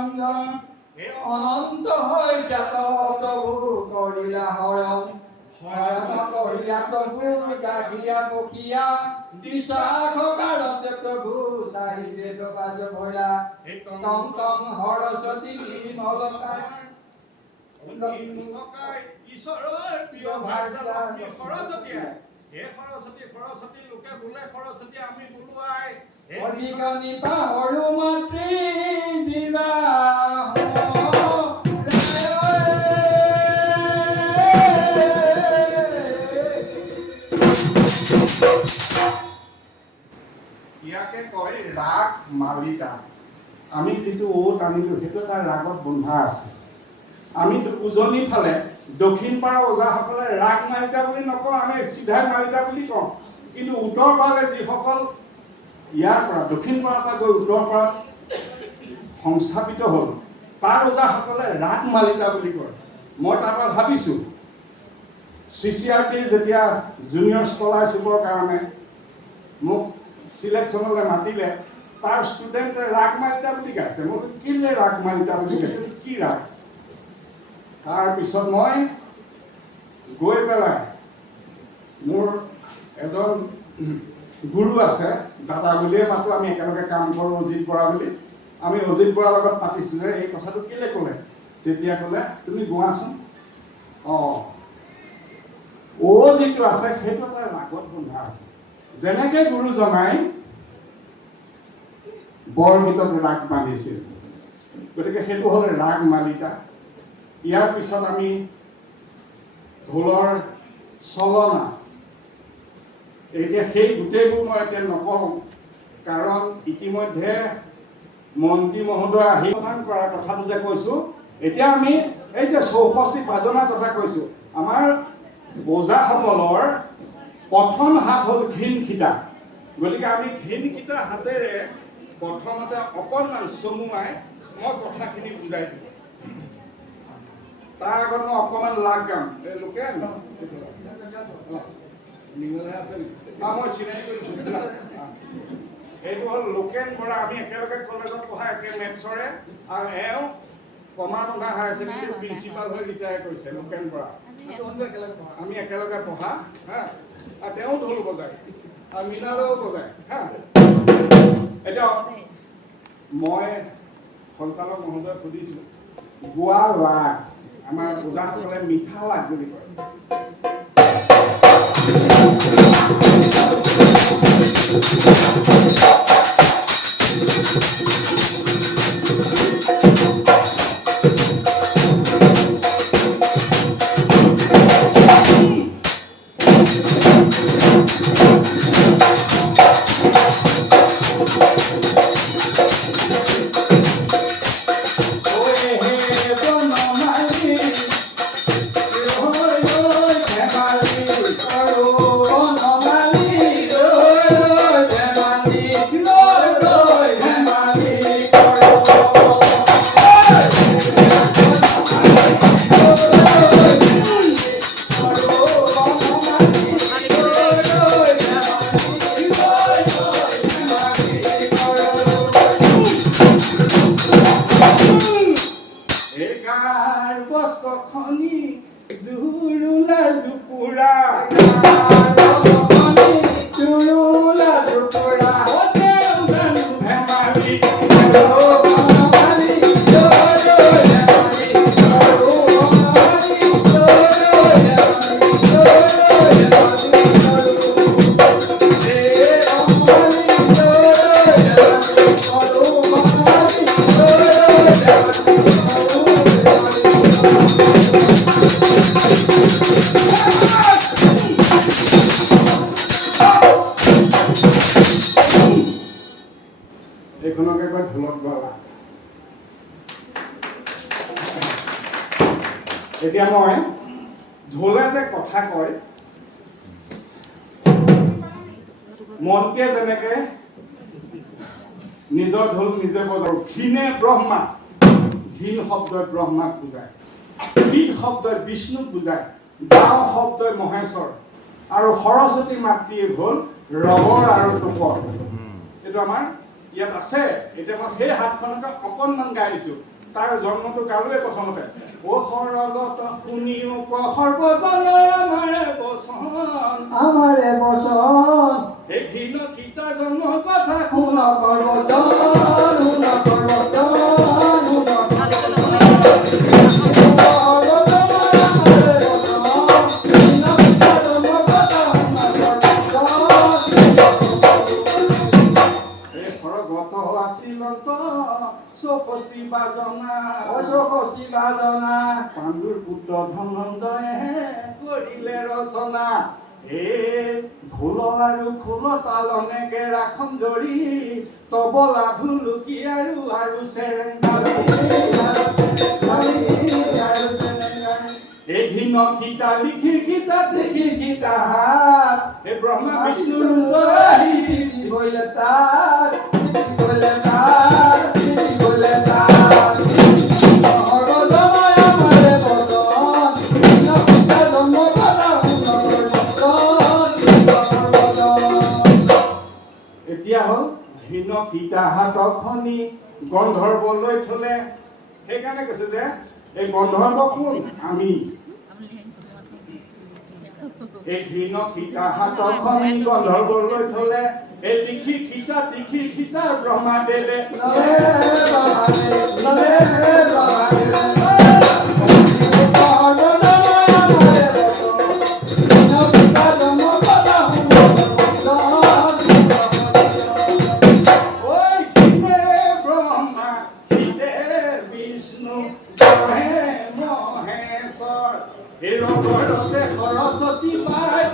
নিৰঞ্জন অনন্ত হৈ জাত প্ৰভু কৰিলা হৰণ হৰণ কৰিলা প্ৰভু জাগিয়া পখিয়া দিশাখকাৰতে প্ৰভু চাহিবে বাজ ভয়া টং টং সৰস্বতী নিৰ্মলকায় ঈশ্বৰৰ প্ৰিয় ভাৰ্তা সৰস্বতীয়ে হে সৰস্বতী সৰস্বতী লোকে বোলে সৰস্বতী আমি বোলোৱাই অধিকনি পাহৰো মাতৃ বিবাহ ইয়াকে কয় ৰাগ মালিতা আমি যিটো ওট আনিলোঁ সেইটো এটা ৰাগত বন্ধা আছে আমি উজনি ফালে দক্ষিণ পাৰৰ ওজাসকলে ৰাগ মালিতা বুলি নকওঁ আমি চিধাই মালিতা বুলি কওঁ কিন্তু উত্তৰ পাৰলৈ যিসকল ইয়াৰ পৰা দক্ষিণ পাৰৰ পৰা গৈ উত্তৰ পাৰত সংস্থাপিত হ'ল তাৰ ওজাসকলে ৰাগ মালিতা বুলি কয় মই তাৰ পৰা ভাবিছোঁ CCRTৰ যেতিয়া জুনিয়ৰ স্কলাৰশ্বিপৰ কাৰণে মোক সিলেকশ্যনলৈ মাতিলে তাৰ ষ্টুডেণ্টে ৰাগ মালিতা বুলি গাইছে মই কেলৈ ৰাগ মালিতা বুলি গাইছে কি ৰাগ তাৰপিছত মই গৈ পেলাই মোৰ এজন গুৰু আছে দাদা বুলিয়ে মাতো আমি একেলগে কাম কৰোঁ অজিত বৰা বুলি আমি অজিত বৰাৰ লগত পাতিছিলোঁ এই কথাটো কেলৈ ক'লে তেতিয়া ক'লে তুমি গোৱাচোন অঁ যিটো আছে সেইটো এটা ৰাগত বন্ধা আছে যেনেকৈ গুৰুজনাই বৰগীতত ৰাগ বান্ধিছিল গতিকে সেইটো হ'ল ৰাগ মালিতা ইয়াৰ পিছত আমি ঢোলৰ চলনা এতিয়া সেই গোটেইবোৰ মই এতিয়া নকওঁ কাৰণ ইতিমধ্যে মন্ত্ৰী মহোদয় আহি প্ৰদান কৰাৰ কথাটো যে কৈছোঁ এতিয়া আমি এই যে 64 পাজনাৰ কথা কৈছোঁ আমাৰ ওজাসকলৰ প্ৰথম হাত হ'ল ঘিনখিতা গতিকে আমি ঘিনখিতা হাতেৰে প্ৰথমতে অকণমান চমুৱাই মই কথাখিনি বুজাই দিওঁ তাৰ আগত মই অকণমান লাগ গাম এই লোকে নিমলহে আছে মই চিনাকি কৰিছোঁ এইটো হ'ল লোকেন বৰা আমি একেলগে কলেজত পঢ়া একে মেথছৰে আৰু এওঁ কমাৰবন্ধা হায়াৰ ছেকেণ্ডেৰী প্ৰিন্সিপাল হৈ ৰিটায়াৰ কৰিছে লোকেন বৰা আমি একেলগে পঢ়া হা আৰু তেওঁ ঢোল বজায় আৰু মীনালৈও বজায় হা এতিয়া মই সঞ্চালক মহোদয়ক সুধিছোঁ গোৱা লাগ আমাৰ ওজাসকলে মিঠা লাগ বুলি কয় এতিয়া মই ঢোলে যে কথা কয় মন্ত্ৰীয়ে যেনেকে নিজৰ ঢোল নিজে বজায় ঘিনে ব্ৰহ্মা ঘিন শব্দই ব্ৰহ্মাক বুজায় ঘিন শব্দই বিষ্ণুক বুজায় গাঁও শব্দই মহেশ্বৰ আৰু সৰস্বতী মাতৃয়ে হ'ল ৰবৰ আৰু টোপৰ এইটো আমাৰ ইয়াত আছে। এতিয়া মই সেই হাতখনকে অকণমান গাইছোঁ। তাৰ জন্মটো গালোৱে প্ৰথমতে। ও সৰগত শুনিও সৰ্বজন আমাৰে বচন, আমাৰে বচন এই ঘীন সীতা জন্ম কথা শুন সৰ্বজন, শুন সৰ্বজন, শুন চৌষষ্ঠি বাজনা পাণ্ডুৰ পুত্ৰ ধনঞ্জয়ে কৰিলে ৰচনা। এই ঢোল আৰু খোল তালনে গেৰা খঞ্জৰি, তবলা ঢুলুকি আৰু চেৰেংগালি। এই ঘীন সীতা লিখিৰ সীতা দেখিৰ সীতা হাত, এই ব্ৰহ্মা বিষ্ণুৰ হইলে তার হইলে তার হইলে তার সর্বজনয় আমারে বচন, জন্ম কথা এতিয়া হ'ল ঘীন সীতা হাতক খনি গন্ধৰ্বলৈ থলে। সেইকাৰণে কৈছো যে এই গন্ধৰ্ব কোন? আমি। এই ঘীন সীতা হাতক খনি গন্ধৰ্বলৈ থলে, এই লিখি সীতা ব্ৰহ্মাদেৱে সৰস্বতী পাই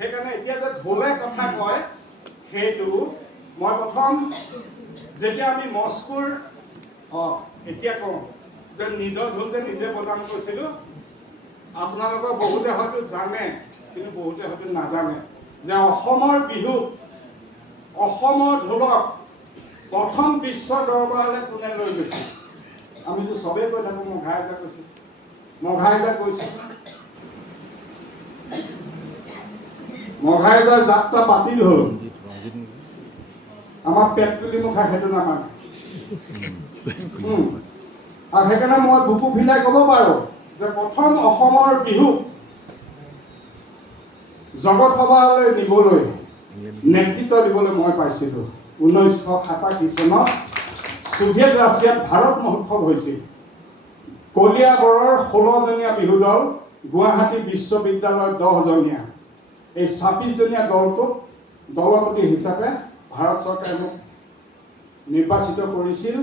সেইকাৰণে এতিয়া যে ঢোলে কথা কয়, সেইটো মই প্ৰথম যেতিয়া আমি মস্কোৰ এতিয়া কওঁ যে নিজৰ ঢোল যে নিজে প্ৰদান কৰিছিলোঁ, আপোনালোকৰ বহুতে হয়তো জানে কিন্তু বহুতে হয়তো নাজানে যে অসমৰ বিহুত অসমৰ ঢোলক প্ৰথম বিশ্ব দৰবাৰলৈ কোনে লৈ গৈছিল? আমিতো চবেই কৈ থাকোঁ মঘা আইতা কৈছিল, মঘা আইতা কৈছিল। মঘা আইতাৰ যাত্ৰা বাতিল হ'ল, আমাৰ পেট তুলি মুখা সেইটো নামানে। আৰু সেইকাৰণে মই বুকু ফিলাই ক'ব পাৰোঁ যে প্ৰথম অসমৰ বিহু জগত সভালৈ নিবলৈ নেতৃত্ব দিবলৈ মই পাইছিলোঁ 1987 চনত ছোভিয়েট ৰাছিয়াত ভাৰত মহোৎসৱ হৈছিল। কলিয়াবৰৰ 16জনীয়া বিহু দল, গুৱাহাটী বিশ্ববিদ্যালয়ৰ 10জনীয়া, এই 26জনীয়া দলটোক দলপতি হিচাপে ভাৰত চৰকাৰে মোক নিৰ্বাচিত কৰিছিল।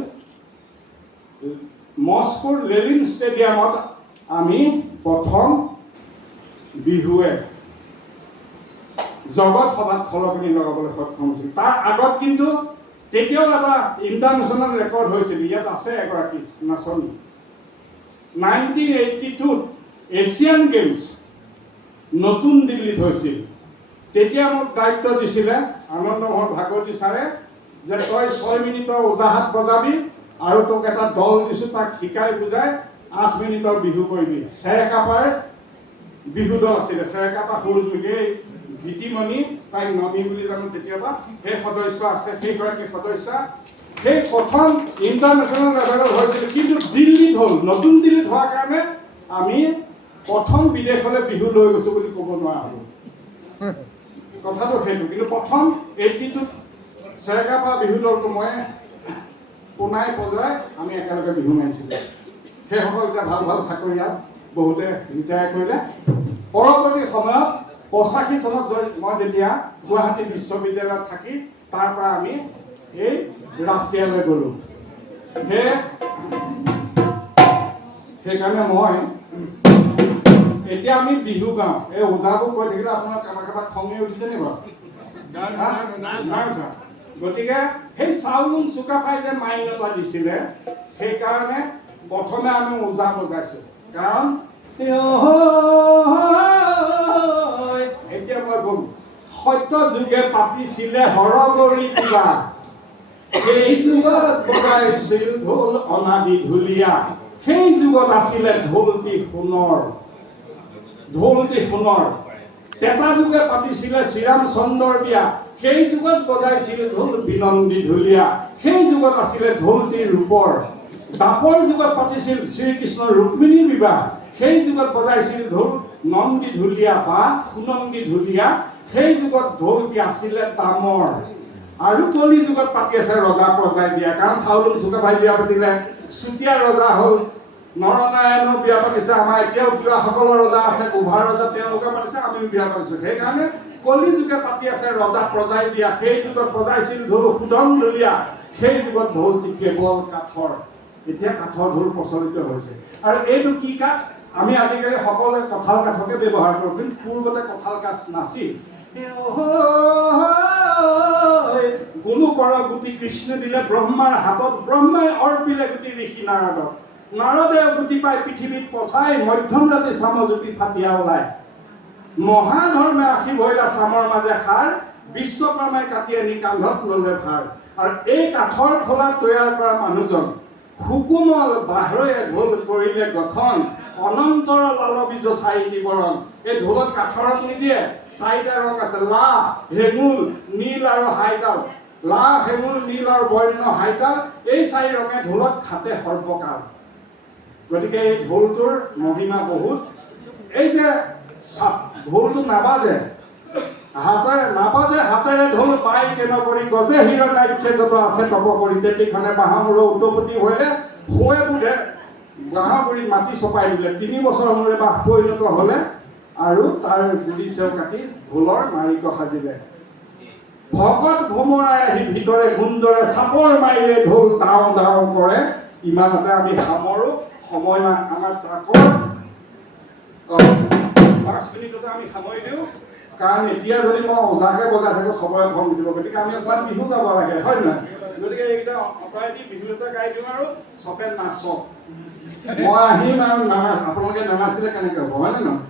মস্কোৰ লেনিন ষ্টেডিয়ামত আমি প্ৰথম বিহুৱে জগত সভাত খলকনি লগাবলৈ সক্ষম হৈছিল। তাৰ আগত কিন্তু তেতিয়াও এটা ইণ্টাৰনেশ্যনেল ৰেকৰ্ড হৈছিল, ইয়াত আছে এগৰাকী নাচনী। 1982 এছিয়ান গেমছ নতুন দিল্লীত হৈছিল। তেতিয়া মোক দায়িত্ব দিছিলে আনন্দমোহন ভাগৱতী ছাৰে যে তই 6 মিনিটৰ উজাহাত বজাবি আৰু তোক এটা দল দিছোঁ, তাক শিকাই বুজাই 8 মিনিটৰ বিহু কৰিবি। চেৰেকাপাৰ বিহু দল আছিলে, চেৰেকাপা সৰুজনীকে গীতিমণি, তাইক ননী বুলি জানো তেতিয়াবা, সেই সদস্য আছে, সেইগৰাকী সদস্য। সেই প্ৰথম ইণ্টাৰনেশ্যনেল লেভেলত হৈছিল, কিন্তু দিল্লীত হ'ল। নতুন দিল্লীত হোৱাৰ কাৰণে আমি প্ৰথম বিদেশলৈ বিহু লৈ গৈছোঁ বুলি ক'ব নোৱাৰা হ'লোঁ। কথাটো সেইটো, কিন্তু প্ৰথম 82ত চেৰেকাপা বিহু দলটো মই পোনাই বজাই আমি একেলগে বিহু মাৰিছিলোঁ। সেইসকল এতিয়া ভাল ভাল চাকৰিয়াল, বহুতে ৰিটায়াৰ কৰিলে। পৰৱৰ্তী সময়ত 85 চনত মই যেতিয়া গুৱাহাটী বিশ্ববিদ্যালয়ত থাকি তাৰ পৰা আমি এই ৰাছিয়ালৈ গ'লোঁ। সেইকাৰণে মই এতিয়া আমি বিহু গাওঁ। এই ওজাবোৰ কৈ থাকিলে আপোনাৰ কাৰোবাৰ খঙে উঠিছে নি বাৰু? নাই উঠা। গতিকে সেই চাউলুং চুকাফাই যে মান্যতা দিছিলে, সেইকাৰণে প্ৰথমে আমি ওজা বজাইছোঁ। কাৰণ এতিয়া মই ক'ম, সত্য যুগে পাতিছিলে হৰগৰি কিবা, সেই যুগত বজাইছিল ঢোল অনাদি ঢুলীয়া। সেই যুগত আছিলে ঢোলটি সোণৰ, ঢোলটি সোণৰ। তেতা যুগে পাতিছিলে শ্ৰীৰাম চন্দ্ৰৰ বিয়া, সেই যুগত বজাইছিল ঢোল বিনন্দী ঢুলীয়া। সেই যুগত আছিলে ঢোলটি ৰূপৰ। দাপৰ যুগত পাতিছিল শ্ৰীকৃষ্ণৰ ৰুক্মিণী বিবাহ, সেই যুগত বজাইছিল ঢোল নন্দী ঢুলীয়া বা সুনন্দী ঢুলীয়া। সেই যুগত ঢোলটি আছিলে তামৰ। আৰু কলি যুগত পাতি আছে ৰজা প্ৰজাই বিয়া, কাৰণ চাউলুং চুকাফাই বিয়া পাতিলে, চুতীয়া ৰজা হ'ল, নৰনাৰায়ণো বিয়া পাতিছে, আমাৰ এতিয়াও তিৱাসকলৰ ৰজা আছে, গোভা ৰজা, তেওঁলোকে পাতিছে, আমিও বিয়া পাতিছোঁ। সেইকাৰণে কলি যুগে পাতি আছে ৰজা প্ৰজাই বিয়া। সেই যুগত বজাইছিল ঢোল সুদন ঢুলীয়া। সেই যুগত ঢোলটি কেৱল কাঠৰ। এতিয়া কাঠৰ ঢোল প্ৰচলিত হৈছে। আৰু এইটো কি কাঠ? আমি আজিকালি সকলোৱে কঁঠাল কাঠকে ব্যৱহাৰ কৰোঁ, কিন্তু পূৰ্বতে কঁঠাল কাঠ নাছিল। গোলোকৰ গুটি কৃষ্ণ দিলে ব্ৰহ্মাৰ হাতত, ব্ৰহ্মাই অৰ্পিলে গুটি ঋষি নাৰদত। নাৰদে গুটি পাই পৃথিৱীত পঠাই, মধ্যম ৰাতি চামজুপি ফাটিয়া ওলায়। মহাধৰ্মে আশী ভৈলা চামৰ মাজে সাৰ, বিশ্বকৰ্মাই কাটি আনি কান্ধত ল'লে ভাৰ। আৰু এই কাঠৰ খোলা তৈয়াৰ কৰা মানুহজন সুকুমল বাহৰে ঢোল কৰিলে গঠন, অনন্তৰ লালবীজ 4টি বৰণ। এই ঢোলত কাঠৰ ৰং নিদিয়ে, 4টা ৰং আছে, লা, হেঙুল, নীল আৰু হাইতাল। লা, হেঙুল, নীল আৰু বৰ্ণ হাইতাল, এই 4 ৰঙে ঢোলত খাতে সৰ্বকাল। গতিকে এই ঢোলটোৰ মহিমা বহুত। এই যে ঢোলটো নাবাজে হাতেৰে ঢোল পাই কেন কৰি, গজে হিৰ নাইক্ষে যত আছে তপ কৰি, তেতিখনে বাঁহমূৰ উৎপত্তি হ'লে হৈ বোধে বাঁহগুৰিত মাটি চপাই দিলে। 3 বছৰ মূৰে বাঁহ পৰিণত হ'লে আৰু তাৰ গুৰি চেও কাটি ঢোলৰ মাৰিক সাজিলে। ভকত ভোমৰাই আহি ভিতৰে গুঞ্জৰে, চাপৰ মাৰিলে ঢোল ডাও ডাও কৰে। ইমানতে আমি সামৰো, সময় নাই আমাৰ তাকৰ 5 মিনিটতে আমি সামৰি দিওঁ। কাৰণ এতিয়া যদি মই ওজাকে বজাই থাকোঁ চবৰে খং উঠিব। গতিকে আমি অকণমান বিহু গাব লাগে, হয় নহয়? গতিকে এইকেইটা অঁতৰাই দি বিহু এটা গাই দিওঁ আৰু চবে নাচক। মই আহিম আৰু আপোনালোকে নানাচিলে কেনেকৈ হ'ব, হয় নে নহয়?